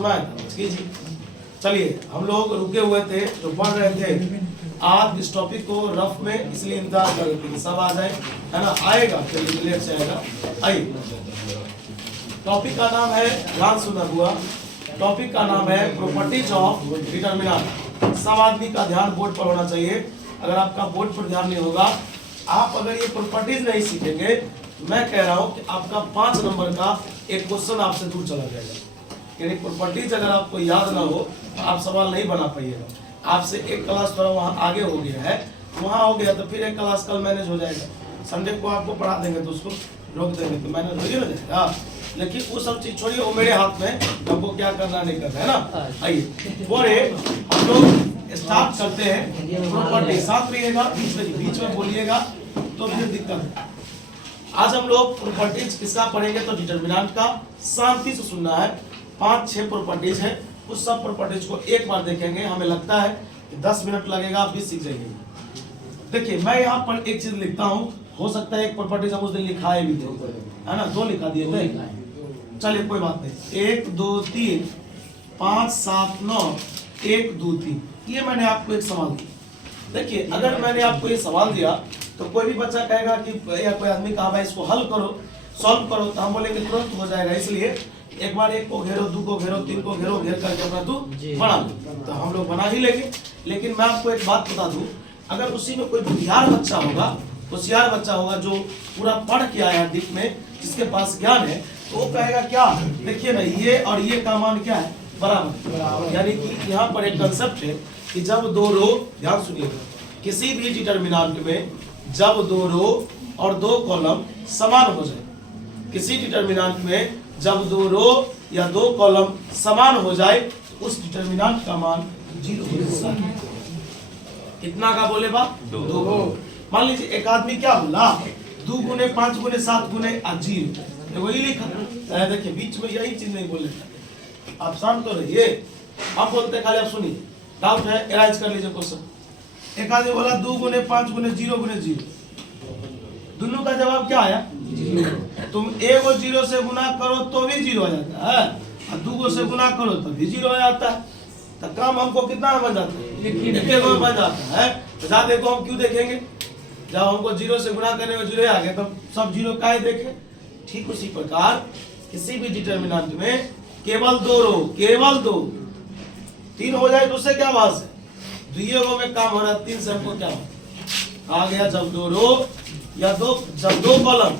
समय कीजिए। चलिए, हम लोग रुके हुए थे जो पढ़ रहे थे आज इस टॉपिक को रफ में, इसलिए इंतजार कर रहे थे सब आ जाए, है ना। आएगा फिर लेट से आएगा। आइए, टॉपिक का नाम है, ध्यान सुना हुआ, टॉपिक का नाम है प्रॉपर्टीज ऑफ डिटरमिनेंट। सब आदमी का ध्यान बोर्ड पर होना चाहिए। अगर आपका बोर्ड पर ध्यान नहीं होगा, आप अगर ये प्रॉपर्टीज नहीं सीखेंगे, मैं कह रहा हूं कि आपका 5 नंबर का एक क्वेश्चन आपसे दूर चला जाएगा। यानी प्रॉपर्टीज अगर आपको याद ना हो तो आप सवाल नहीं बना पाइएगा। आपसे एक क्लास थोड़ा वहाँ आगे हो गया है, वहाँ हो गया तो फिर एक क्लास कल मैनेज हो जाएगा। संडे को आपको पढ़ा देंगे तो उसको रोक देंगे तो मैनेज हो ही ना जाएगा। लेकिन वो सब चीज छोड़िए, वो मेरे हाथ में, हमको क्या करना नहीं करना है ना। आइए बोले, हम लोग स्टार्ट करते हैं प्रॉपर्टी। साथ रहिएगा, बीच में बोलिएगा तो फिर दिक्कत है। आज हम लोग प्रॉपर्टीज किसका पढ़ेंगे तो डिटरमिनेंट का। शांति से सुनना है, 5-6 प्रॉपर्टीज है, उस सब प्रॉपर्टीज को एक बार देखेंगे। हमें लगता है कि 10 मिनट लगेगा, आप भी सीख जाएंगे। देखिए, मैं यहाँ पर एक चीज लिखता हूँ, हो सकता है एक प्रॉपर्टीज हम उस दिन लिखाए भी थे, है ना, 2 लिखा दिए थे। चलिए कोई बात नहीं, 1 2 3 5 7 9 1 2 3, ये मैंने आपको एक सवाल दिया। देखिए, अगर मैंने आपको ये सवाल दिया तो कोई भी बच्चा कहेगा कि या कोई आदमी कहा भाई इसको हल करो, सॉल्व करो, तो हम बोलेंगे तुरंत हो जाएगा। इसलिए एक बार 1 को घेरो, 2 को घेरो, 3 को घेरो, घेर करके अपना तू बना लो, तो हम लोग बना ही लेंगे। लेकिन मैं आपको एक बात बता दूं, अगर उसी में कोई होशियार बच्चा होगा जो पूरा पढ़ के आया डीप में, जिसके पास ज्ञान है, तो वो कहेगा क्या, देखिए ना, ये और ये का मान क्या है, बराबर। यानी कि यहाँ पर एक कंसेप्ट है कि जब 2 रो, ध्यान सुनिएगा, किसी भी डिटरमिनेंट में जब 2 रो और 2 कॉलम समान हो जाए, किसी डिटरमिनेंट में जब 2 रो या 2 कॉलम समान हो जाए, उस डिटरमिनेंट का मान 0 हो जाता है। कितना का बोले बा? 2। मान लीजिए एक आदमी क्या बोला, 2 गुने 5 गुने 7 गुने 0, वही लिखा। देखिए, बीच में यही चीज नहीं बोल रहे, आप शांत तो रहिए, आप बोलते खाली, आप सुनिए, डाउट है एराइज कर लीजिए क्वेश्चन। एक आदमी बोला 2 गुने 5 गुने 0 गुने 0, दोनों का जवाब क्या आया? 0। तुम 1 को 0 से गुना करो तो भी 0 हो जाता है, और 2 से गुना करो तो भी 0 हो जाता है। तो काम हमको कितना बन जाता है? 1 में बन जाता है। तो ज्यादा को हम क्यों देखेंगे? जब हमको 0 से गुना करने में 0 आ गया तो सब 0 का ही देखें। ठीक उसी प्रकार किसी भी डिटरमिनेंट में केवल 2 रो, केवल 2, 3 हो जाए तो उससे क्या बात है? 2 में काम हो रहा है, 3 से हमको क्या आ गया? जब 2 रो या जब 2 कॉलम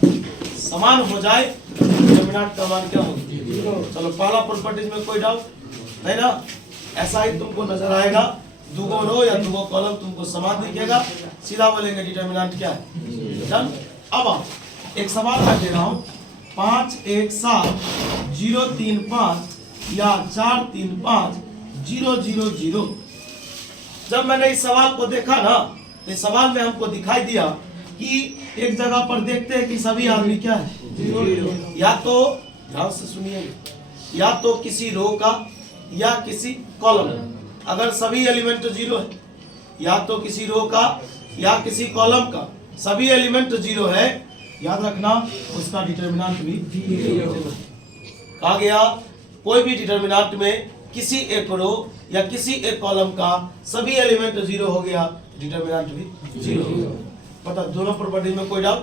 समान हो जाए, डिटरमिनेंट का मान क्या होगा? चलो, पहला प्रॉपर्टीज में कोई डाउट नहीं ना? ऐसा ही तुमको नजर आएगा, 2 रो या 2 कॉलम तुमको समान दिखेगा, सीधा बोलेंगे डिटरमिनेंट क्या है। डन। अब आप एक सवाल मैं दे रहा हूं, 5 1 7 0 3 5 या 4 3 5 0 0 0। जब मैंने इस सवाल को देखा ना, तो इस सवाल में हमको दिखाई दिया कि एक जगह पर देखते हैं कि सभी आदमी क्या है, या तो, ध्यान से सुनिएगा, या तो किसी रो का या किसी कॉलम, अगर सभी एलिमेंट 0 है, या तो किसी रो का या किसी कॉलम का सभी एलिमेंट 0 है, याद रखना उसका डिटरमिनेंट भी 0 कहा गया। कोई भी डिटरमिनेंट में किसी एक रो या किसी एक कॉलम का सभी एलिमेंट 0 हो गया, डिटरमिनेंट भी 0 हो गया। पता, दोनों प्रॉपर्टीज में कोई डाउट?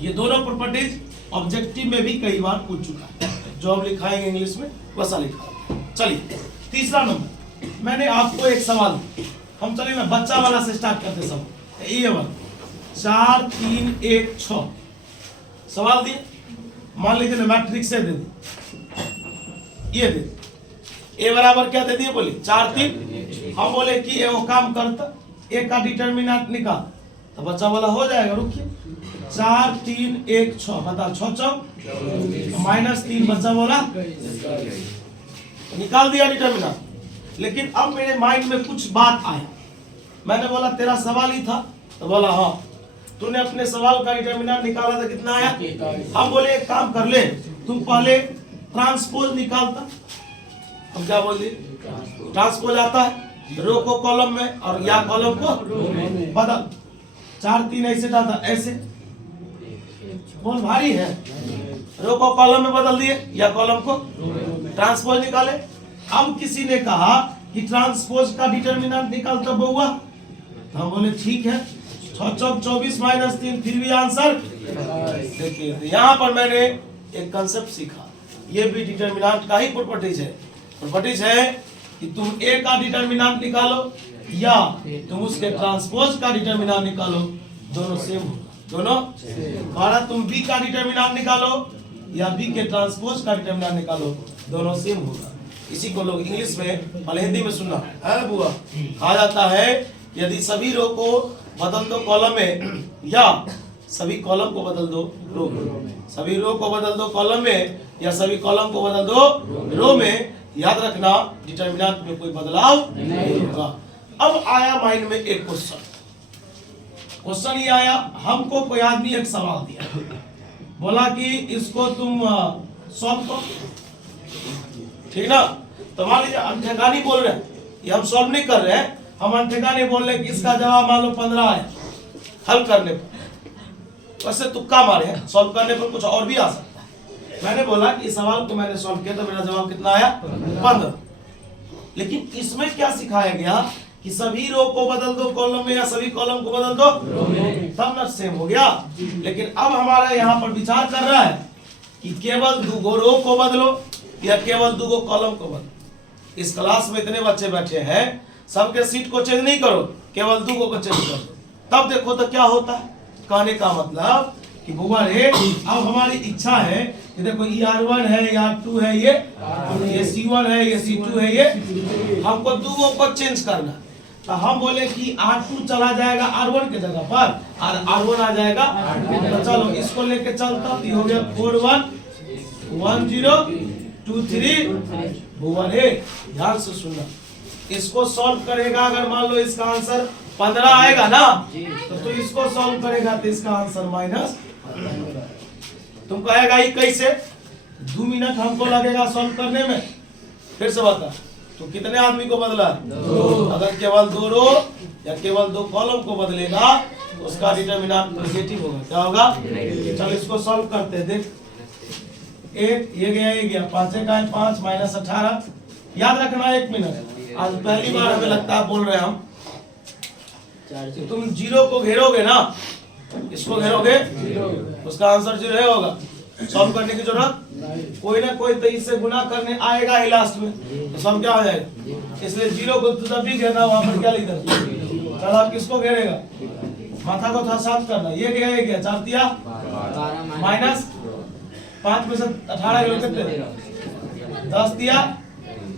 ये दोनों प्रॉपर्टीज ऑब्जेक्टिव में भी कई बार पूछ चुका है, जो हम लिखाएंगे इंग्लिश में वैसा लिखा। चलिए, तीसरा नंबर, मैंने आपको एक सवाल, हम चलिए ना बच्चा वाला से स्टार्ट करते सवाल, ये वाला 4 3 1 6 सवाल दिए। मान लीजिए ना मैट्रिक्स से दे दी, ये दे ए बराबर क्या दे दिए, बोले 4 3। हम बोले कि ये वो काम करता, ए का डिटरमिनेंट निकाल, तो बच्चा वाला हो जाएगा। रुकिए, 4 3 1 6, बता 6 चौक -3, बच्चा बोला निकाल दिया डिटरमिनेंट। लेकिन अब मेरे माइंड में कुछ बात आया, मैंने बोला तेरा सवाल ही था, तो बोला हाँ, तूने अपने सवाल का डिटरमिनेंट निकाला था, कितना आया? हम बोले एक काम कर ले, तुम पहले ट्रांसपोज निकालता। हम क्या बोल दिए? ट्रांसपोज आता है रो को कॉलम में और या कॉलम को बदल, 4 3 ऐसे डालता, ऐसे कौन भारी है? रो को कॉलम में बदल दिए या कॉलम को, ट्रांसपोज निकाले। अब किसी ने कहा कि ट्रांसपोज का डिटर्मिनेंट निकाल तब हुआ, तो हम बोले ठीक है, 6 चौक 24 माइनस 3, फिर भी आंसर। देखिए तो यहाँ पर मैंने एक कंसेप्ट सीखा, ये भी डिटर्मिनेंट का ही प्रॉपर्टीज है। प्रॉपर्टीज है कि तुम ए का डिटर्मिनेंट निकालो या तुम उसके ट्रांसपोज का डिटर्मिनेंट निकालो, दोनों सेम होगा, दोनों। हमारा तुम बी का डिटर्मिनेंट निकालो या बी के ट्रांसपोज का डिटर्मिनेंट निकालो, दोनों सेम होगा। इसी को लोग इंग्लिश में, पहले हिंदी में सुनना है बुआ, कहा जाता है यदि सभी रो को बदल दो कॉलम में या सभी कॉलम को बदल दो रो में, सभी रो को बदल दो कॉलम में या सभी कॉलम को बदल दो रो में, याद रखना डिटर्मिनेंट में कोई बदलाव नहीं होगा। अब आया माइंड में एक क्वेश्चन ये आया, हमको कोई आदमी एक सवाल दिया, बोला कि इसको तुम सॉल्व करो, ठीक ना। तो मान लीजिए हम ठेकानी बोल रहे हैं, ये हम सॉल्व नहीं कर रहे हैं, हम ठेकानी बोल रहे हैं कि इसका जवाब मान लो 15 है, हल करने पर वैसे तुक्का मारे हैं, सॉल्व करने पर कुछ और भी आ सकता है। मैंने बोला कि इस सवाल को मैंने सॉल्व किया तो मेरा जवाब कितना आया 15, लेकिन इसमें क्या सिखाया गया कि सभी रो को बदल दो कॉलम में या सभी कॉलम को बदल दो, तब ना सेम हो गया। लेकिन अब हमारा यहाँ पर विचार कर रहा है कि केवल 2 रो को बदलो या केवल 2 कॉलम को बदलो। इस क्लास में इतने बच्चे बैठे हैं, सबके सीट को चेंज नहीं करो, केवल 2 को चेंज कर दो, तब देखो तो क्या होता है। कहने का मतलब कि बुआ रे, अब हमारी इच्छा है कि देखो ये R1 है, ये R2 है, ये C1 है, ये C2 है, ये हमको 2 को चेंज करना। तो हम बोले कि R2 चला जाएगा R1 के जगह पर और R1 आ जाएगा, तो चलो इसको लेके चलता, ये हो गया 4 1 1 0 2 3। बुआ रे ध्यान से सुनना, इसको सॉल्व करेगा, अगर मान लो इसका आंसर 15 आएगा ना, तो इसको सॉल्व करेगा तो इसका आंसर माइनस। तुम कहेगा ये कैसे, 2 मिनट हमको लगेगा सॉल्व करने में। फिर से बता, तो कितने आदमी को बदला है? 2। अगर केवल 2 रो या केवल 2 कॉलम को बदलेगा तो उसका डिटर्मिनेंट नेगेटिव होगा। क्या होगा? चलो इसको सॉल्व करते हैं। देख, 1 ये गया 5 का 5 माइनस 18। याद रखना 1 मिनट, आज पहली बार हमें लगता है बोल रहे हैं हम। तुम 0 को घेरोगे ना, इसको घेरोगे, उसका आंसर 0 होगा। सॉल्व करने की जरूरत कोई ना कोई तो इससे गुना करने आएगा ही लास्ट में, तो सम क्या हो जाएगा। इसलिए 0 को तो जब भी घेरना वहां पर क्या लिखा, चलो आप किसको घेरेगा, माथा को थोड़ा शांत करना। ये गया 4 दिया माइनस 5 में से 18 कितने 10 दिया,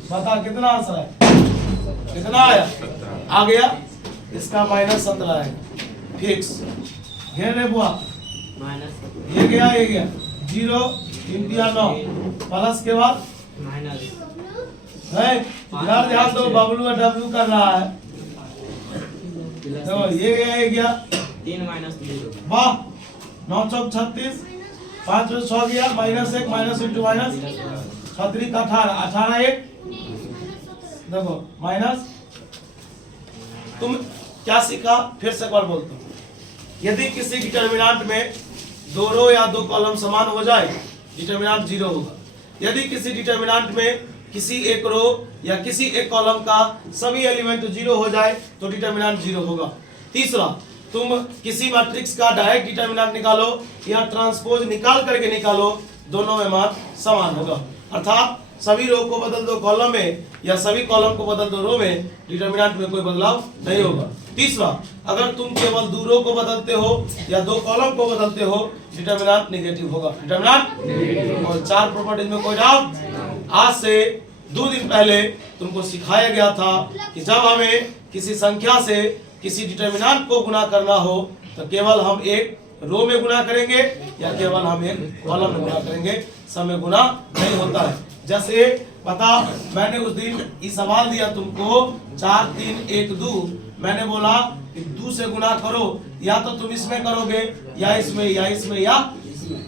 बता कितना आंसर है, कितना आया, आ गया इसका माइनस 17 है फिक्स। घेर ले बुआ, ये गया 0 3 दिया 9 प्लस के बाद माइनस है। यार ध्यान दो, बबलू और डब्लू कर रहा है। देखो ये गया 3 माइनस 0, वाह 9 चौक 36, 5 में 6 गया माइनस 1 माइनस इंटू माइनस 36 का 18 1 देखो माइनस। तुम क्या सीखा, फिर से एक बार बोलता हूँ। यदि किसी डिटर्मिनेंट में 2 रो या 2 कॉलम समान हो जाए, डिटर्मिनेंट 0 होगा। यदि किसी डिटर्मिनेंट में किसी एक रो या किसी एक कॉलम का सभी एलिमेंट 0 हो जाए तो डिटर्मिनेंट 0 होगा। तीसरा, तुम किसी मैट्रिक्स का डायरेक्ट डिटर्मिनेंट निकालो या ट्रांसपोज निकाल करके निकालो, दोनों में मान समान होगा। अर्थात सभी रो को बदल दो कॉलम में या सभी कॉलम को बदल दो रो में, डिटर्मिनेंट में कोई बदलाव नहीं होगा। तीसरा, अगर तुम केवल 2 रो को बदलते हो या 2 कॉलम को बदलते हो, डिटर्मिनेंट नेगेटिव होगा। Determinant negative. और 4 प्रॉपर्टीज में कोई डाउट। आज से 2 दिन पहले तुमको सिखाया गया था कि जब हमें किसी संख्या से किसी डिटर्मिनेंट को गुना करना हो तो केवल हम एक रो में गुना करेंगे या केवल हम एक कॉलम में गुना करेंगे, समय गुना नहीं होता है। जैसे पता, मैंने उस दिन ये सवाल दिया तुमको 4 3 1 2, मैंने बोला कि 2 से गुना करो, या तो तुम इसमें करोगे या इसमें या इसमें, या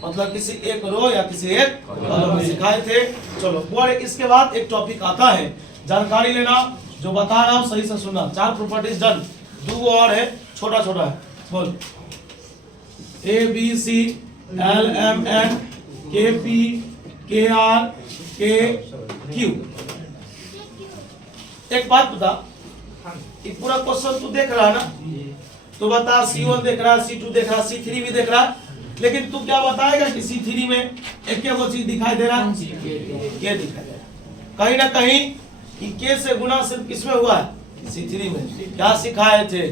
मतलब किसी एक रो या किसी एक कॉलम में सिखाए थे। चलो और इसके बाद एक टॉपिक आता है, जानकारी लेना, जो बता रहा हूँ सही से सुनना। 4 प्रॉपर्टीज डन, 2 और है, छोटा छोटा है, बोल। ABC LMN KP KR K Q. एक बात बता, ये पूरा क्वेश्चन तू देख रहा है ना, तो बता C1 देख रहा है, C2 देख रहा है, C3 भी देख रहा है, लेकिन तू क्या बताएगा कि C3 में एक क्या वो चीज दिखाई दे रहा है, K दिखाई दे रहा है। कहीं ना कहीं कि K से गुना सिर्फ किसमें हुआ है, C3 में। क्या सिखाए थे,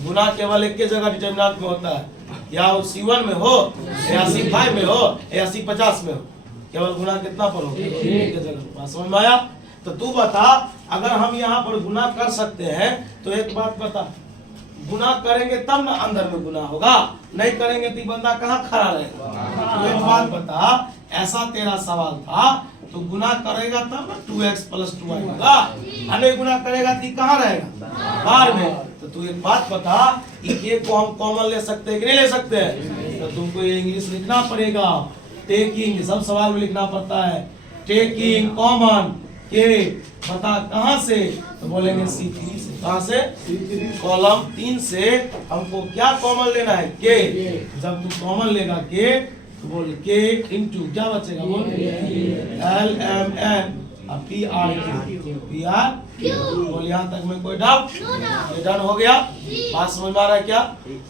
गुना केवल एक के जगह डिटरमिनेंट में होता है, या वो C1 में हो या C5 में हो या C50 में हो, केवल गुना कितना पर हो, एक के जगह। समझ में आया? तो तू बता, अगर हम यहाँ पर गुना कर सकते हैं तो एक बात बता, गुना करेंगे तब ना अंदर में गुना होगा, नहीं करेंगे तो बंदा कहाँ खड़ा रहेगा। तो एक बात बता, ऐसा तेरा सवाल था, तो गुना करेगा तब ना 2x + 2y होगा, नहीं गुना करेगा तो कहाँ रहेगा, बाहर में। तो तू एक बात बता, ये को हम कॉमन ले सकते हैं कि नहीं ले सकते हैं? तो तुमको ये इंग्लिश लिखना पड़ेगा, टेकिंग, सब सवाल में लिखना पड़ता है, टेकिंग कॉमन के, बता कहां से, तो बोलेंगे C3 से। कहां से? कॉलम 3 से हमको क्या कॉमन लेना है, के। जब तू कॉमन लेगा के, तो बोल के इंटू क्या बचेगा, बोल LMN PR बोल। यहाँ तक में कोई डाउट? ये डन हो गया, बात समझ में आ रहा है क्या?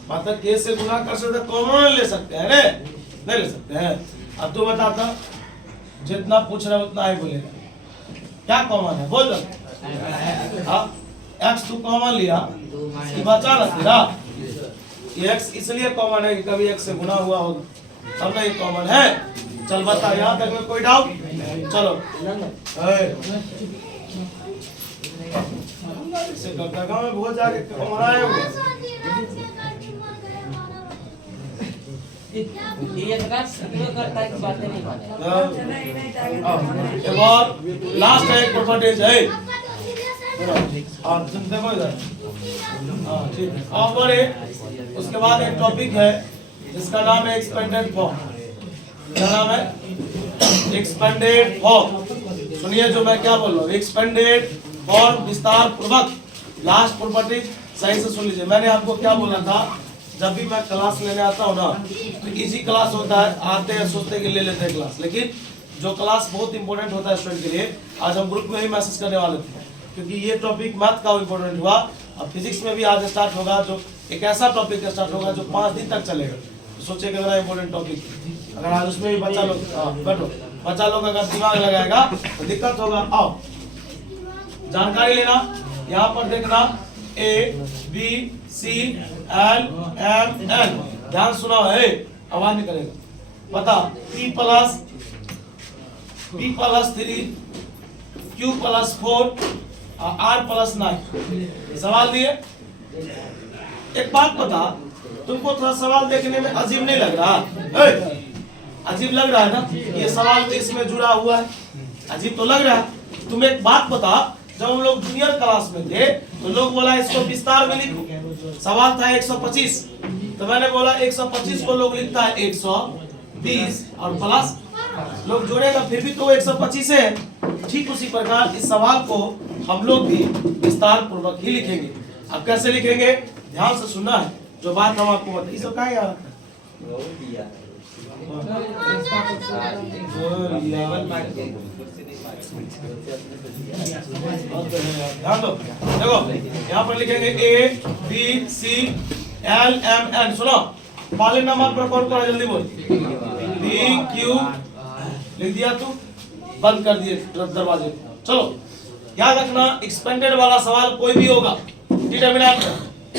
मतलब के से गुना कर सकते, कॉमन ले सकते हैं, नहीं ले सकते हैं। अब तू बताता, जितना पूछ रहा है उतना ही बोलेगा। क्या कॉमन है, बोल दो। एक्स तू कॉमन लिया, ये बचा ना तेरा, एक्स इसलिए कॉमन है कि कभी एक्स से गुना हुआ होगा, तब ना ये कॉमन है। चल बता, यहाँ तक में कोई डाउट? चलो इसे करता गाँव में बहुत जाके कॉमन आए हुए। और लास्ट है एक परसेंटेज है, देखो इधर, ठीक है। और उसके बाद एक टॉपिक है जिसका नाम है एक्सपेंडेड फॉर्म। क्या नाम है? Expanded form. सुनिए जो मैं क्या बोल रहा हूँ, एक्सपेंडेड फॉर्म, विस्तार पूर्वक। लास्ट प्रॉपर्टी सही से सुन लीजिए। मैंने आपको क्या बोला था, जब भी मैं क्लास लेने आता हूँ ना, तो इजी क्लास होता है, आते हैं सोचते कि ले लेते हैं क्लास, लेकिन जो क्लास बहुत इंपॉर्टेंट होता है स्टूडेंट के लिए, आज हम ग्रुप में ही मैसेज करने वाले थे, क्योंकि ये टॉपिक मैथ का इंपॉर्टेंट हुआ। अब फिजिक्स में भी आज स्टार्ट होगा, जो एक ऐसा टॉपिक स्टार्ट होगा जो 5 दिन तक चलेगा। तो सोचिए कितना इंपॉर्टेंट टॉपिक, अगर आज उसमें भी बच्चा लोग बैठो, बच्चा लोग अगर दिमाग लगाएगा तो दिक्कत होगा। आओ जानकारी लेना, यहाँ पर देखना ABCLMN, ध्यान सुना है, आवाज निकलेगा। बता P + 3 Q + 4 R + 9 सवाल दिए। एक बात बता, तुमको थोड़ा सवाल देखने में अजीब नहीं लग रहा? अजीब लग रहा है ना? ये सवाल तो इसमें जुड़ा हुआ है, अजीब तो लग रहा है। तुम एक बात बता, जब हम लोग जूनियर क्लास में थे तो लोग बोला इसको विस्तार में लिखो, सवाल था 125, तो मैंने बोला 125 को लोग लिखता है 120 और प्लस लोग जोड़ेगा, फिर भी तो 125 है। ठीक उसी प्रकार इस सवाल को हम लोग भी विस्तार पूर्वक ही लिखेंगे। अब कैसे लिखेंगे, ध्यान से सुनना है जो बात हम आपको बताएं। इसको कहाँ यार ध्यान दो, देखो यहाँ पर लिखेंगे ABCLMN। सुनो, पहले नंबर पर कौन कौन है, जल्दी बोल। PQ लिख दिया, तू बंद कर दिए दरवाजे। चलो याद रखना, एक्सपेंडेड वाला सवाल कोई भी होगा डिटरमिनेंट,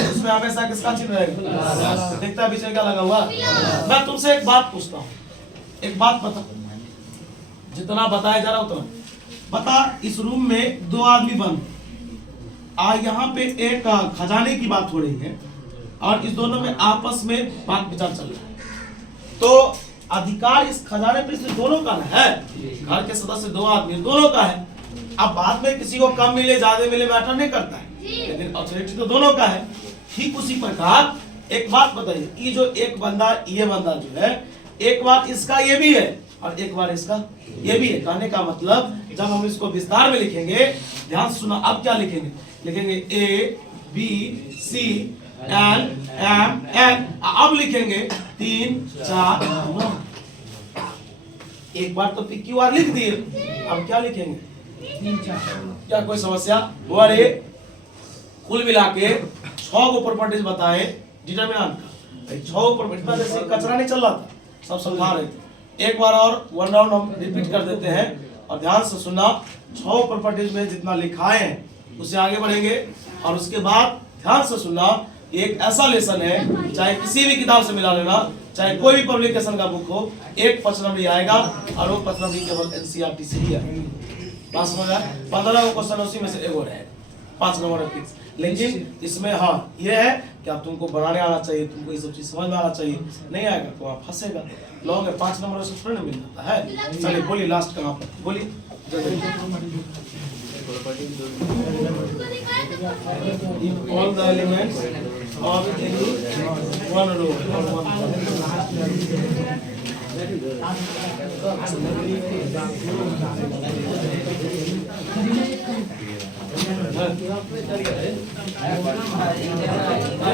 उसमें हमेशा किसका चिन्ह रहेगा, देखता पीछे क्या लगा हुआ। मैं तुमसे एक बात पूछता हूँ, एक बात बता, जितना बताया जा रहा उतना बता। इस रूम में 2 आदमी बंद, यहाँ पे एक खजाने की बात हो रही है और इस दोनों में आपस में बात विचार चल रहा है, तो अधिकार इस खजाने पे इस दोनों का है, घर के सदस्य 2 आदमी दोनों का है। अब बाद में किसी को कम मिले ज्यादा मिले मैटर नहीं करता है, लेकिन अथॉरिटी तो दोनों का है। ठीक उसी प्रकार एक बात बताइए, ये जो एक बंदा, ये बंदा जो है, एक बार इसका ये भी है और एक बार इसका ये भी है। कहने का मतलब जब हम इसको विस्तार में लिखेंगे, ध्यान सुना, अब क्या लिखेंगे, लिखेंगे ABCLMN, अब लिखेंगे 3 4 9। एक बार तो PQR लिख दिए, अब क्या लिखेंगे क्या कोई समस्या? बोले कुल मिला के 6 गो प्रॉपर्टीज बताए डिटरमिनेंट का। 6 प्रॉपर्टी जैसे कचरा नहीं चल रहा था, सब समझा रहे थे। एक बार और वन राउंड हम रिपीट कर देते हैं और ध्यान से सुनना। 6 प्रॉपर्टीज में जितना लिखा है उससे आगे बढ़ेंगे और उसके बाद ध्यान से सुनना। एक ऐसा लेसन है, चाहे किसी भी किताब से मिला लेना, चाहे कोई भी पब्लिकेशन का बुक हो, एक 5 नंबर आएगा और वो 5 नंबर केवल एनसीईआरटी से ही है। बात समझ आया? 15 को क्वेश्चन उसी में से एगो रहेगा, 5 नंबर फिक्स। लेकिन इसमें हाँ ये है कि आप तुमको बनाने आना चाहिए, तुमको ये सब चीज समझ में आना चाहिए। नहीं आएगा तो आप फंसेगा। लॉन्ग है 5 नंबर से थोड़ा मिल जाता है। चलिए बोलिए लास्ट कहाँ पर बोलिए। All the elements of any one row or one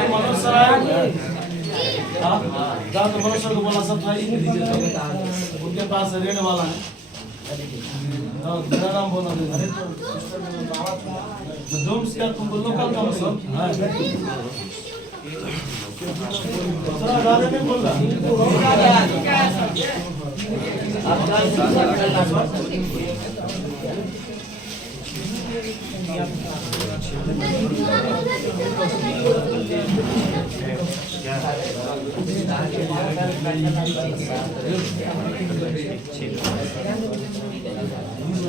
Manoj sir आए तो मनोज सर को बोला सब भाई उनके पास रेड वाला है। मेरा नाम बोला जूम्स क्या तुम बोलो कल कम से राजा ने बोला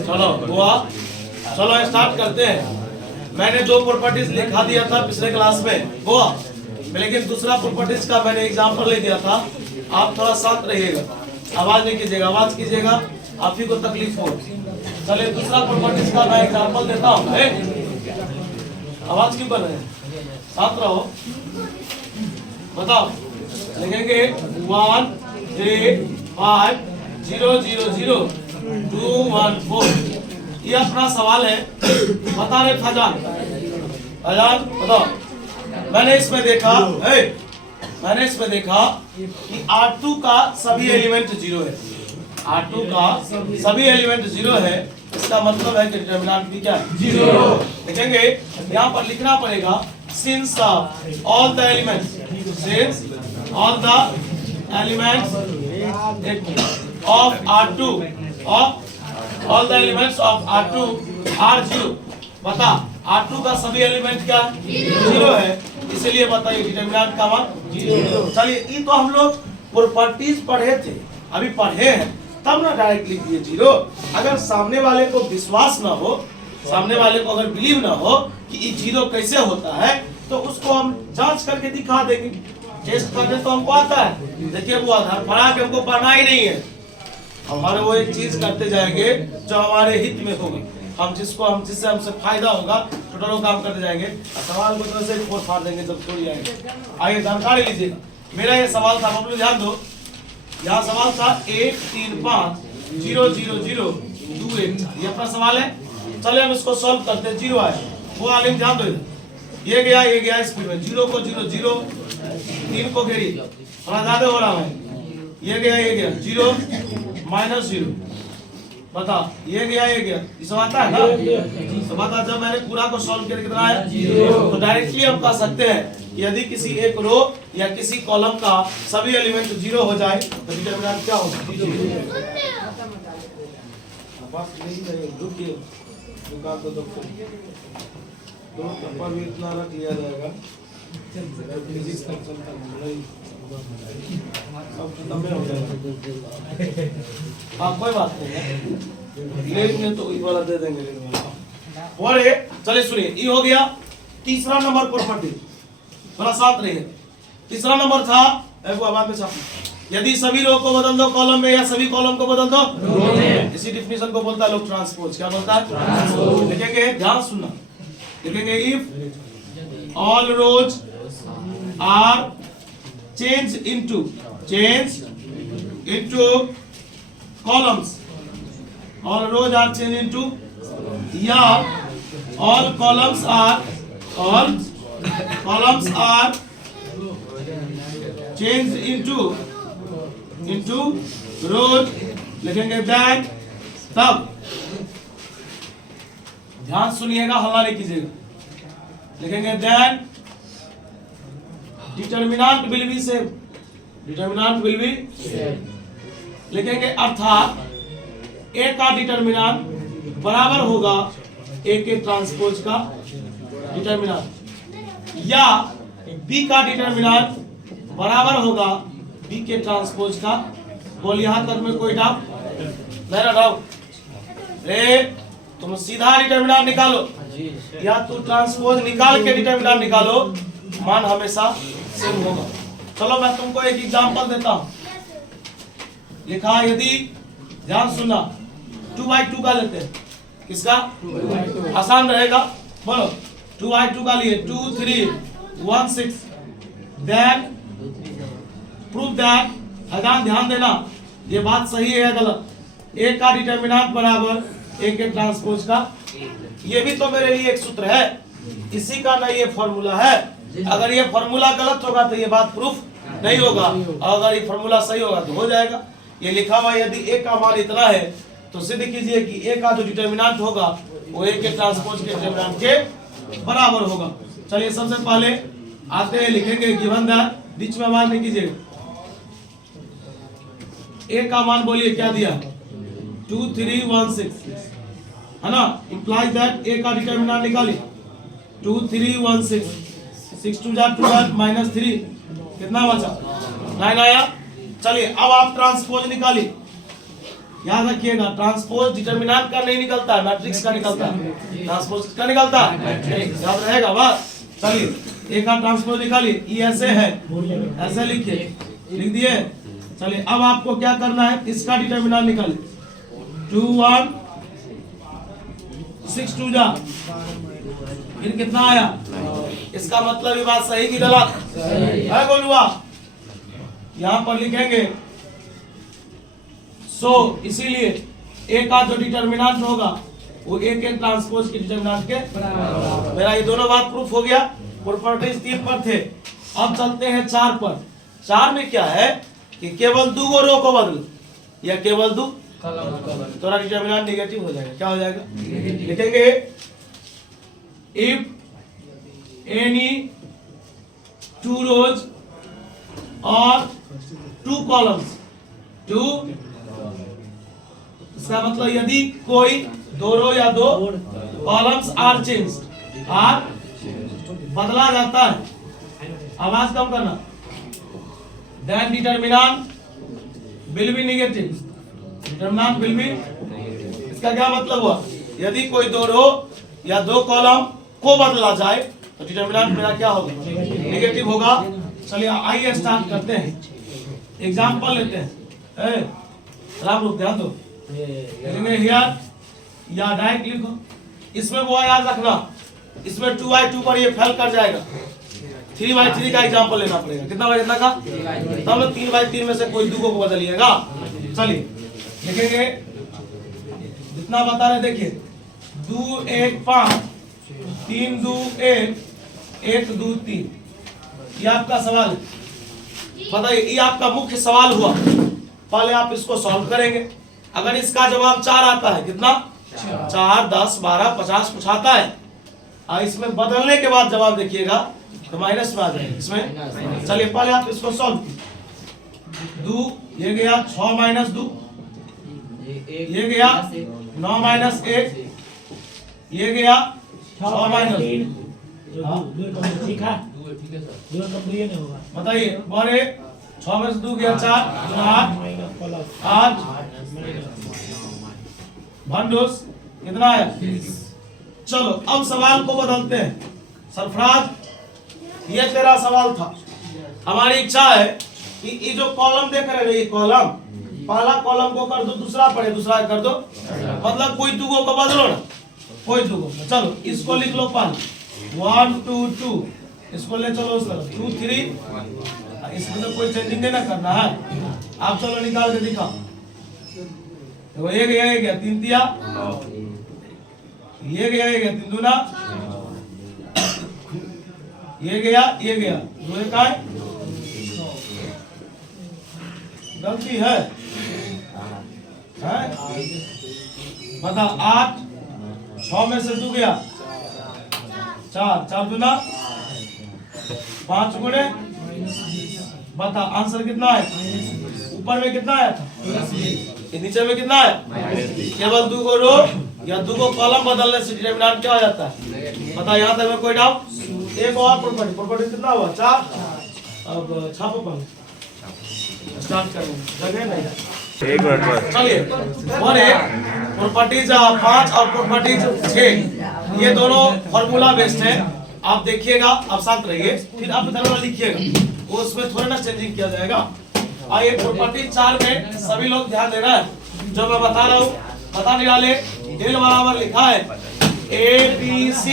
चलो हुआ, चलो स्टार्ट करते हैं। मैंने 2 प्रॉपर्टीज लिखा दिया था पिछले क्लास में हुआ, लेकिन दूसरा प्रॉपर्टीज का मैंने एग्जांपल ले दिया था। आप थोड़ा शांत रहिएगा, आवाज नहीं कीजिएगा, आवाज कीजिएगा आप ही को तकलीफ हो। चलिए दूसरा प्रॉपर्टीज का मैं एग्जांपल देता हूँ। आवाज क्यों कर रहे हैं? शांत रहो, बताओ। लिखेंगे 1 3 5 0 0 0 2 1 4। ये अपना सवाल है, बता रहे फजान बताओ। मैंने इसमें देखा कि R2 का सभी एलिमेंट 0 है। R2 का सभी एलिमेंट 0 है, इसका मतलब है कि डिटरमिनेंट भी क्या है? 0। लिखेंगे यहाँ पर लिखना पड़ेगा since all the elements of R2 are 0। बता R2 का सभी एलिमेंट क्या 0 है, इसलिए बताइए डिटरमिनेंट का मान 0। चलिए ये तो हम लोग प्रॉपर्टीज पढ़े थे, अभी पढ़े हैं तब ना डायरेक्ट लिख दिए 0। अगर सामने वाले को विश्वास ना हो, सामने वाले को अगर बिलीव ना हो कि ये 0 कैसे होता है, तो उसको हम जांच करके दिखा देंगे। टेस्ट करने तो हमको आता है। देखिए वो आधार पढ़ा के हमको पढ़ना ही नहीं है, हमारे वो एक चीज करते जाएंगे जो हमारे हित में होगी। हम जिससे हमसे फायदा होगा टोटल काम करते जाएंगे। सवाल को तो से फोड़ फाड़ देंगे जब छोड़ जाएंगे। आइए जानकारी लीजिएगा। मेरा ये सवाल था, आप लोग ध्यान दो। यहाँ सवाल था 1 3 5 0 0 0 2 1। ये अपना सवाल है। चलिए हम इसको सॉल्व करते हैं। 0 आए वो आलिम ध्यान दो, ये गया स्पीड में 0 को 0 0 3 को घेरी थोड़ा ज्यादा हो रहा है। ये गया 0 -0। बता ये गया इस आता है ना। तो बता जब मैंने पूरा को सॉल्व करके कितना आया 0। तो डायरेक्टली हम कह सकते हैं कि यदि किसी एक रो या किसी कॉलम का सभी एलिमेंट 0 हो जाए तो डिटरमिनेंट क्या होगा? दुकान तो पर भी इतना ना किया जाएगा। फिजिक्स तक चलता नहीं, सब खत्म हो जाएगा। आप कोई बात नहीं, लेकिन तो ये वाला दे देंगे। और चलिए सुनिए, ये हो गया तीसरा नंबर प्रॉपर्टी। थोड़ा साथ रहिए। तीसरा नंबर था एक आवाज में छापना, यदि सभी रो को बदल दो कॉलम में या सभी कॉलम को बदल दो रो में। इसी डिफिनेशन को बोलता है लोग ट्रांसपोज। क्या बोलता है? ट्रांसपोज। लिखेंगे ध्यान सुनना, लिखेंगे if all rows are change into columns, all rows are changed into, या all columns are changed into rows। लिखेंगे that तब ध्यान सुनिएगा, हल्ला नहीं कीजिएगा। लिखेंगे then determinant will be same, determinant will be लिखेंगे अर्थात ए का डिटर्मिनेंट बराबर होगा ए के ट्रांसपोज का डिटर्मिनेंट, या बी का डिटर्मिनेंट बराबर होगा बी के ट्रांसपोज का। बोल यहां तक में कोई डाउट नहीं ना? डाउट रे तुम सीधा डिटर्मिनेंट निकालो या तू ट्रांसपोज निकाल के डिटर्मिनेंट निकालो, मान हमेशा सेम होगा। चलो मैं तुमको एक एग्जांपल देता हूं। लिखा यदि ध्यान सुनना 2/2 का लेते हैं, किसका आसान रहेगा, बोलो 2/2 का लिए 2 3 1 6, देन प्रूव दैट, ध्यान देना ये बात सही है या गलत, ए का डिटर्मिनेंट बराबर ए के ट्रांसपोज का। ये भी तो मेरे लिए एक सूत्र है, इसी का ना ये फॉर्मूला है। अगर ये फॉर्मूला गलत होगा तो ये बात प्रूफ नहीं होगा, और अगर ये फॉर्मूला सही होगा तो हो जाएगा। ये लिखा हुआ यदि ए का मान इतना है तो सिद्ध कीजिए कि ए का जो डिटर्मिनेंट होगा वो ए के ट्रांसपोज के डिटर्मिनेंट के बराबर होगा। चलिए सबसे पहले आते हैं, लिखेंगे गिवन दैट, बीच में आवाज नहीं कीजिएगा। ए का मान बोलिए क्या दिया, 2 3 1 6 है ना, इंप्लाइज दैट ए का डिटर्मिनेंट निकालिए 2 3 1 6, 6 2 12 माइनस 3 कितना बचा 9 आया। चलिए अब आप ट्रांसपोज निकालिए, याद रखिएगा ट्रांसपोज डिटर्मिनेंट का नहीं निकलता है, मैट्रिक्स का निकलता है। ट्रांसपोज का निकलता है, याद रहेगा बस। चलिए ए का ट्रांसपोज निकालिए, ई ऐसे है, ऐसे लिखिए, लिख दिए। चलिए अब आपको क्या करना है, इसका डिटर्मिनेंट निकालिए 2 1 6 2 जा, फिर कितना आया। इसका मतलब ये बात सही की गलत है गोलुआ, यहां पर लिखेंगे सो इसीलिए ए का जो डिटर्मिनेंट होगा वो ए के ट्रांसपोज के डिटर्मिनेंट के बराबर। मेरा ये दोनों बात प्रूफ हो गया। प्रॉपर्टीज 3 पर थे, अब चलते हैं 4 पर। 4 में क्या है कि केवल 2 गो रो को बदलो या केवल 2 तो डिटर्मिनेंट नेगेटिव हो जाएगा। क्या हो जाएगा, लिखेंगे इफ एनी 2 रोज और 2 कॉलम्स 2, इसका मतलब यदि कोई 2 रो या 2 कॉलम्स आर चेंज्ड, आर बदला जाता है, आवाज कम करना, then determinant will be negative, determinant will be. इसका क्या मतलब हुआ, यदि कोई 2 रो या 2 कॉलम को बदला जाए तो डिटर्मिनेंट मेरा क्या होगा, नेगेटिव होगा। चलिए आइए स्टार्ट करते हैं, एग्जांपल लेते हैं। राम रुक ध्यान दो, हियर या डायरेक्ट लिखो, इसमें वो याद रखना, इसमें 2/2 पर ये फेल कर जाएगा, 3/3 का एग्जांपल लेना पड़ेगा। कितना बार इतना का, तब 3/3 में से कोई 2 को बदलिएगा। चलिए लिखेंगे जितना बता रहे, देखिए 2 1 5 3 2 1 1 2 3, ये आपका सवाल है, बताइए ये आपका मुख्य सवाल हुआ। पहले आप इसको सॉल्व करेंगे, अगर इसका जवाब 4 आता है, कितना 4 10 12 50 कुछ आता है, और इसमें बदलने के बाद जवाब देखिएगा तो माइनस में आ जाएगा इसमें। चलिए पहले आप इसको सॉल्व कीजिए, 2 ये गया 6 माइनस 2, ये गया 9 माइनस 1, ये गया 6 माइनस 3, बताइए बोले 6 में से 2 गया 4 8 भंडोस कितना है। चलो अब सवाल को बदलते हैं। सरफराज ये तेरा सवाल था, हमारी इच्छा है कि ये जो कॉलम देख रहे हैं, ये कॉलम, पहला कॉलम को कर दो, दूसरा पढ़े, दूसरा कर दो, मतलब कोई 2 को बदलो ना, कोई 2 को। चलो इसको लिख लो पहले 1 2 2, इसको ले चलो उस तरफ 2 3, इसमें तो कोई चेंजिंग नहीं ना करना है। आप चलो निकाल के दिखाओ, तो ये गया 3 दिया, ये गया 3 दूना, ये गया 2 1 है, गलती है बता 8 6 में से 2 गया 4, 4 दूना 5 गुणे, बता आंसर कितना है? ऊपर में कितना आया था? नीचे में कितना है? केवल 2 को रो या 2 को कॉलम बदलने से डिटरमिनेंट क्या हो जाता है? बता, यहाँ तक में कोई डाउट? एक और प्रॉपर्टी कितना हुआ? 4। अब छापो पर स्टार्ट करें, जगह नहीं, 1 मिनट बाद चलिए। और एक प्रॉपर्टीज 5 और प्रॉपर्टीज 6, ये दोनों फॉर्मूला बेस्ड है। आप देखिएगा, आप शांत रहिए, फिर आप इधर वाला लिखिएगा, वो उसमें थोड़ा ना चेंजिंग किया जाएगा। आइए प्रॉपर्टी 4 में सभी लोग ध्यान देना है, जो मैं बता रहा हूँ बताने वाले। डेल बराबर लिखा है ABC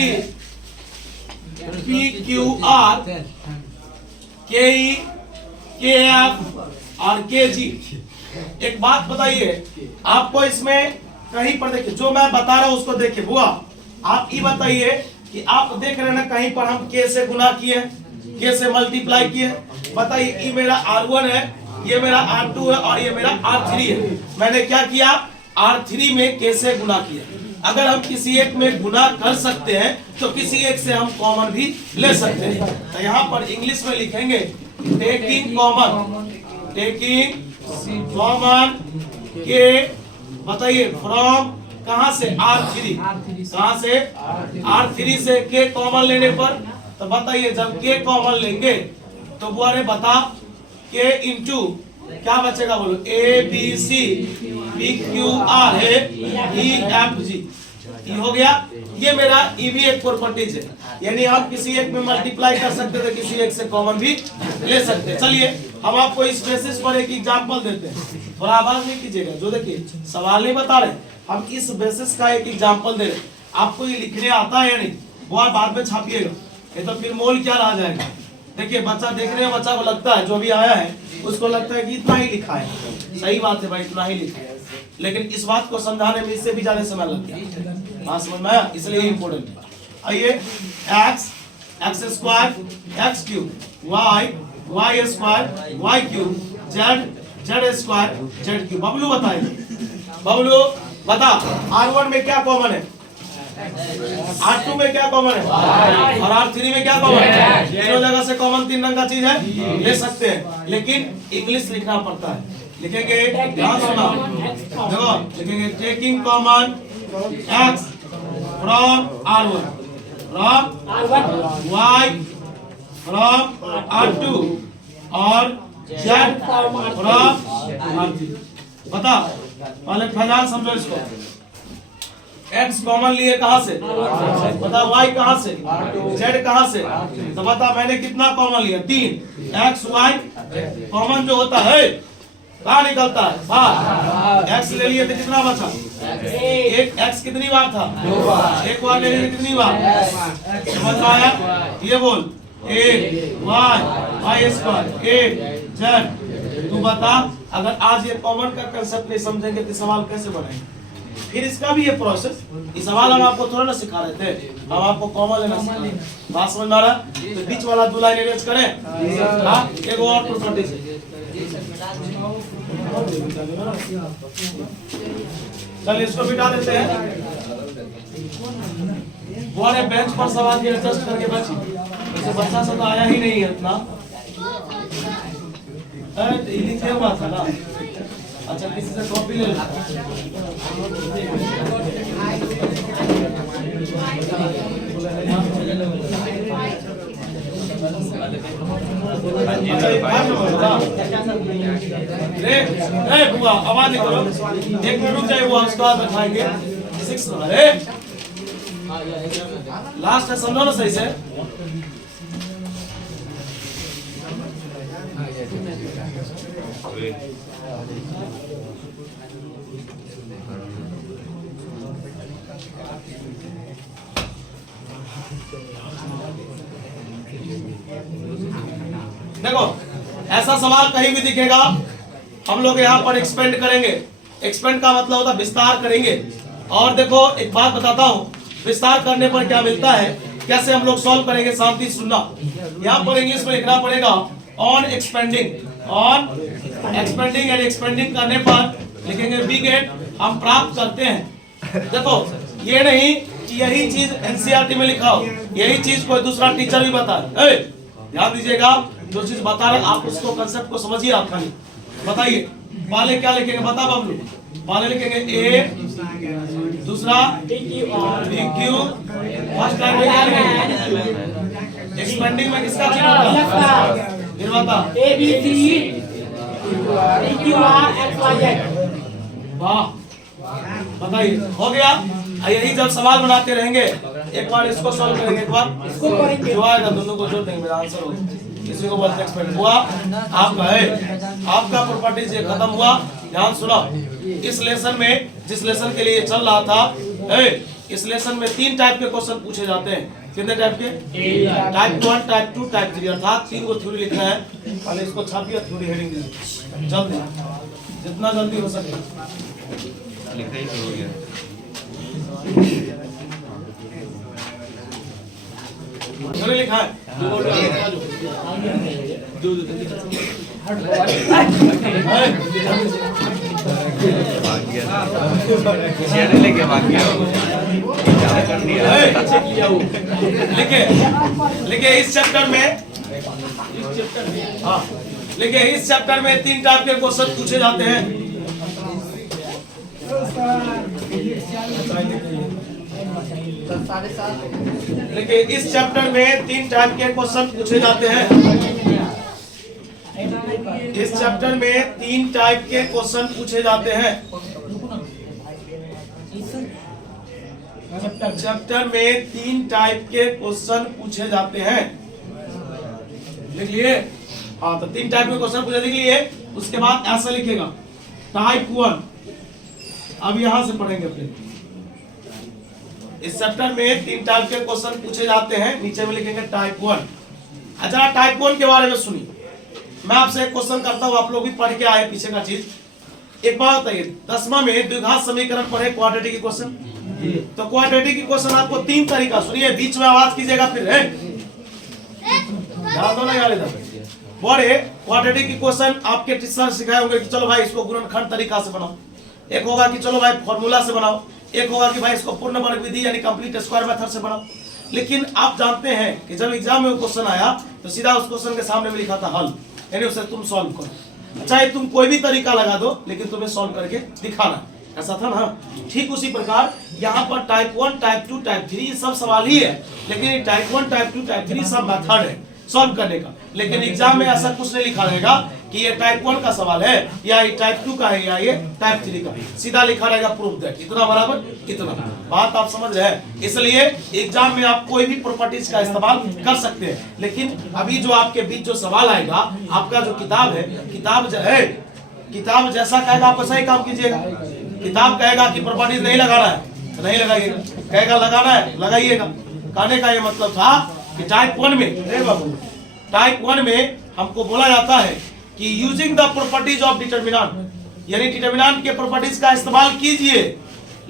PQR KE KF और KG। एक बात बताइए, आपको इसमें कहीं पर देखिए, जो मैं बता रहा हूं उसको देखिए। बुआ, आप ये बताइए कि आप देख रहे हैं ना, कहीं पर हम K से गुना किए, K से मल्टीप्लाई किए। बताइए, ये मेरा R1 है, ये मेरा R2 है और ये मेरा R3 है। मैंने क्या किया? R3 में K से गुना किया। अगर हम किसी एक में गुना कर सकते हैं तो किसी एक से हम कॉमन भी ले सकते हैं। तो यहाँ पर इंग्लिश में लिखेंगे टेकिंग कॉमन के, बताइए फ्रॉम कहां से? R3। कहां से? R3 से K कॉमन लेने पर, तो बताइए जब K कॉमन लेंगे तो बुआरे बता K इंटू क्या बचेगा? बोलो ABC PQR है EFG, ये हो गया। ये मेरा ये भी एक प्रॉपर्टीज है, यानी हम किसी एक में मल्टीप्लाई कर सकते थे, किसी एक से कॉमन भी ले सकते हैं। चलिए हम आपको इस बेसिस पर एक एग्जांपल देते हैं, थोड़ा आवाज नहीं कीजिएगा। जो देखिए सवाल नहीं बता रहे, हम इस बेसिस का एक एग्जांपल दे रहे। आपको ये लिखने आता है या नहीं, वो आप बाद में छापिएगा, ये तो फिर मोल क्या रह जाएगा। देखिए बच्चा देखने में, बच्चा को लगता है, जो भी आया है उसको लगता है कि इतना ही लिखा है। सही बात है भाई, इतना ही लिखा है, लेकिन इस बात को समझाने में इससे भी ज्यादा समय लग गया। हाँ समझ में आया, इसलिए इम्पोर्टेंट है। आइए x square x cube, y square y cube, z square z cube. Bablu बताए, बबलू बता, R1 में क्या कॉमन है? R2 में क्या कॉमन है? और R3 में क्या कॉमन है? तीनों जगह से कॉमन 3 रंग का चीज है, ले सकते हैं, लेकिन इंग्लिश लिखना पड़ता है। लिखेंगे, ध्यान सुना, देखो लिखेंगे taking common x from R1, from y from R2 और z फ्रॉम R3। बता, पहले फैजान समझो इसको। x कॉमन लिए कहां से? बता, y कहां से? z कहां से? तो बता मैंने कितना कॉमन लिया? 3। x y कॉमन जो होता है कहां निकलता है? बाहर। x ले लिए तो कितना बचा? एक। x कितनी बार था? 2 बार। एक बार ले लिए कितनी बार? समझ में आया? ये बोल, a y square a z। तू बता, अगर आज ये कॉमन का कंसेप्ट नहीं समझेंगे तो सवाल कैसे बनेंगे? फिर इसका भी ये प्रोसेस, ये सवाल हम आपको थोड़ा ना सिखा रहे थे, हम आपको कॉमन लेना सिखा रहे हैं। बात समझ में आ रहा है? तो बीच वाला 2 लाइन अरेंज करें। हाँ, एक और प्रॉपर्टी से चलिए इसको बिठा देते हैं। वो ने बेंच पर सवाल के एडजस्ट करके बची, वैसे बच्चा सब तो आया ही नहीं है इतना। लिखे हुआ था ना, अच्छा किसी से कॉपी ले लो। बुआ आवाज नहीं करो, 1 मिनट रुक जाए, वो उसके बाद बैठाएंगे। 6 अरे लास्ट है, समझो ना सही से। देखो ऐसा सवाल कहीं भी दिखेगा, हम लोग यहाँ पर एक्सपेंड करेंगे। एक्सपेंड का मतलब होता है विस्तार करेंगे। और देखो एक बात बताता हूँ, विस्तार करने पर क्या मिलता है, कैसे हम लोग सॉल्व करेंगे, शांति सुनना। यहाँ पर इंग्लिश में लिखना पड़ेगा on expanding, on expanding and expanding करने पर लिखेंगे वी गेट, हम प्राप्त करते हैं। देखो ये नहीं कि यही चीज एनसीईआरटी में लिखा हो, यही चीज कोई दूसरा टीचर भी बताए। ध्यान दीजिएगा, जो चीज बता रहे आप उसको कंसेप्ट को समझिए। आप खाली बताइए पहले क्या लिखेंगे, बता बबलू। पहले लिखेंगे ए, दूसरा क्यू, फर्स्ट टाइम में क्या लिखेंगे, एक्सपेंडिंग में किसका चिन्ह होगा, फिर बता A B C Q R X Y Z. वाह, बताइए हो गया। यही जब सवाल बनाते रहेंगे, एक बार इसको सॉल्व करेंगे, एक बार इसको करेंगे, जो आएगा दोनों को जोड़ देंगे, मेरा आंसर होगा। किसी को बोलते एक्सपेंड हुआ आपका है, आपका प्रॉपर्टीज ये खत्म हुआ। ध्यान सुनो, इस लेसन में, जिस लेसन के लिए चल रहा था, इस लेसन में 3 टाइप के क्वेश्चन पूछे जाते हैं। कितने टाइप के? टाइप 1, टाइप 2, टाइप 3, अर्थात 3 को थ्योरी लिखना है। पहले इसको छापिए, थ्योरी हेडिंग दीजिए जल्दी, जितना जल्दी हो सके लिखा ही तो हो गया। थ्योरी लिखा है, लेके भाग गया, लिखे इस चैप्टर में, हाँ लिखे इस चैप्टर में 3 टाइप के क्वेश्चन पूछे जाते हैं। देखिए इस चैप्टर में 3 टाइप के क्वेश्चन पूछे जाते हैं। इस चैप्टर में 3 टाइप के क्वेश्चन पूछे जाते हैं। चैप्टर में 3 टाइप के क्वेश्चन पूछे जाते हैं, लिख लिए? हाँ, तो 3 टाइप के क्वेश्चन पूछे, लिख लिए। उसके बाद ऐसा लिखेगा टाइप 1। अब यहां से पढ़ेंगे फिर। इस चैप्टर में 3 टाइप के क्वेश्चन पूछे जाते हैं, नीचे में लिखेंगे टाइप 1। अच्छा, टाइप 1 के बारे में सुनिए। मैं आपसे एक क्वेश्चन करता हूं, आप लोग भी पढ़ के आए पीछे का चीज। एक बात बताइए, 10वां में द्विघात समीकरण पढ़े, क्वाड्रेटिक इक्वेशन। तो क्वाड्रेटिक इक्वेशन आपको 3 तरीका, सुनिए बीच में आवाज कीजिएगा फिर, है ध्यान दो ना यार इधर। बड़े क्वाड्रेटिक इक्वेशन आपके टीचर सिखाए होंगे कि चलो भाई इसको गुणनखंड तरीका से बनाओ, एक होगा कि चलो भाई फॉर्मूला से बनाओ, एक होगा कि भाई इसको पूर्ण वर्ग विधि यानी कंप्लीट स्क्वायर मेथड से बनाओ। लेकिन आप जानते हैं कि जब एग्जाम में वो क्वेश्चन आया तो सीधा उस क्वेश्चन के सामने में लिखा था हल, यानी उसे तुम सॉल्व करो। चाहे तुम कोई भी तरीका लगा दो, लेकिन तुम्हें सॉल्व करके दिखाना, ऐसा था ना। ठीक उसी प्रकार यहाँ पर टाइप 1, टाइप 2, टाइप 3 सब सवाल ही है, लेकिन टाइप 1, टाइप 2, टाइप 3 सब मेथड है सॉल्व करने का। लेकिन एग्जाम में ऐसा कुछ नहीं लिखा रहेगा कि ये टाइप 1 का सवाल है या ये टाइप 2 का है या ये टाइप 3 का, सीधा लिखा रहेगा प्रूफ दैट, इतना बराबर इतना। बात आप समझ रहे हैं? इसलिए एग्जाम में आप कोई भी प्रॉपर्टीज का इस्तेमाल कर सकते हैं, लेकिन अभी जो आपके बीच जो सवाल आएगा, आपका जो किताब है, किताब जो है, किताब जैसा कहेगा आप वैसा ही काम कीजिएगा। किताब कहेगा कि प्रॉपर्टीज नहीं लगाना है तो नहीं लगाइएगा, कहेगा लगाना है लगाइएगा। कहने का ये मतलब था कि टाइप 1 में, बाबू टाइप 1 में हमको बोला जाता है कि using the properties of determinant, यानी डिटरमिनेंट के प्रॉपर्टीज का इस्तेमाल कीजिए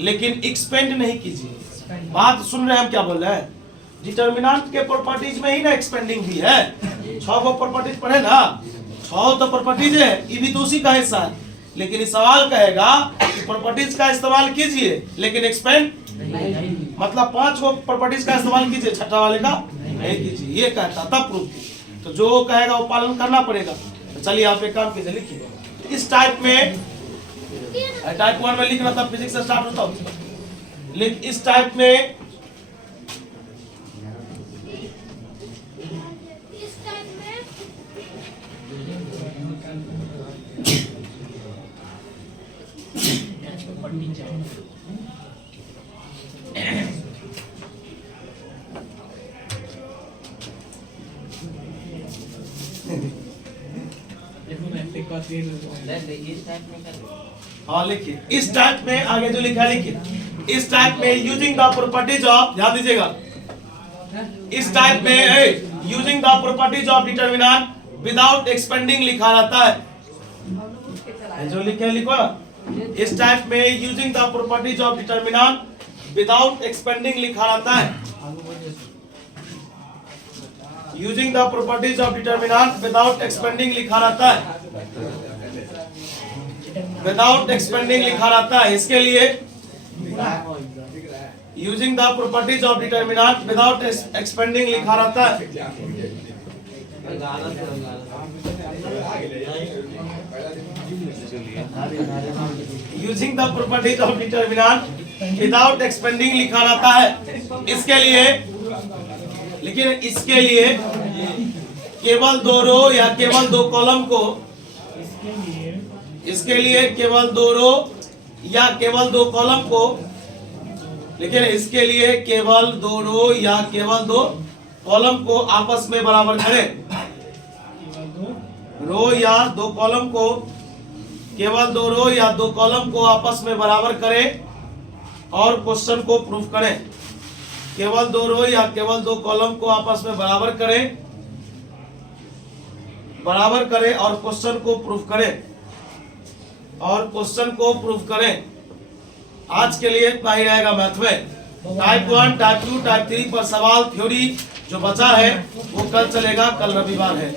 लेकिन एक्सपेंड नहीं कीजिए। बात सुन रहे हैं हम क्या बोल रहे हैं? डिटरमिनेंट के प्रॉपर्टीज में ही ना एक्सपेंडिंग भी है। 6 को प्रॉपर्टीज पढ़े ना, 6 तो प्रॉपर्टीज है, ये भी तो उसी का हिस्सा है। लेकिन इस सवाल कहेगा कि प्रॉपर्टीज का इस्तेमाल कीजिए लेकिन एक्सपेंड, मतलब 5 को प्रॉपर्टीज का इस्तेमाल कीजिए, छठा वाले का नहीं कीजिए, ये कहता तब प्रूफ कीजिए। तो जो कहेगा वो पालन करना पड़ेगा। तो चलिए आप एक काम कीजिए, लिखिए इस टाइप में, टाइप 1 में लिखना था, फिजिक्स से स्टार्ट होता है। लिख इस टाइप में हाँ लिखिए इस टाइप में, आगे जो लिखा है लिखिए इस टाइप में यूजिंग द प्रॉपर्टीज ऑफ, ध्यान दीजिएगा, इस टाइप में using the properties of determinant without expanding लिखा रहता है। जो लिखे लिखो ना, इस टाइप में using the properties of determinant without expanding लिखा रहता है। Using the properties of determinant without expanding लिखा रहता है, विदाउट एक्सपेंडिंग लिखा रहता है। इसके लिए using the properties of determinant without expanding लिखा रहता है। Using the properties of determinant without expanding लिखा रहता है। इसके लिए लेकिन इसके लिए केवल दो रो या केवल दो कॉलम को, इसके लिए केवल दो रो या केवल दो कॉलम को, लेकिन इसके लिए केवल दो रो या केवल दो कॉलम को आपस में बराबर करें। रो या दो कॉलम को, केवल दो रो या दो कॉलम को आपस में बराबर करें और क्वेश्चन को प्रूफ करें। केवल दो रो या केवल दो कॉलम को आपस में बराबर करें और क्वेश्चन को प्रूफ करें आज के लिए इतना ही रहेगा मैथ में। टाइप 1, टाइप 2, टाइप 3 पर सवाल थ्योरी जो बचा है वो कल चलेगा, कल रविवार है।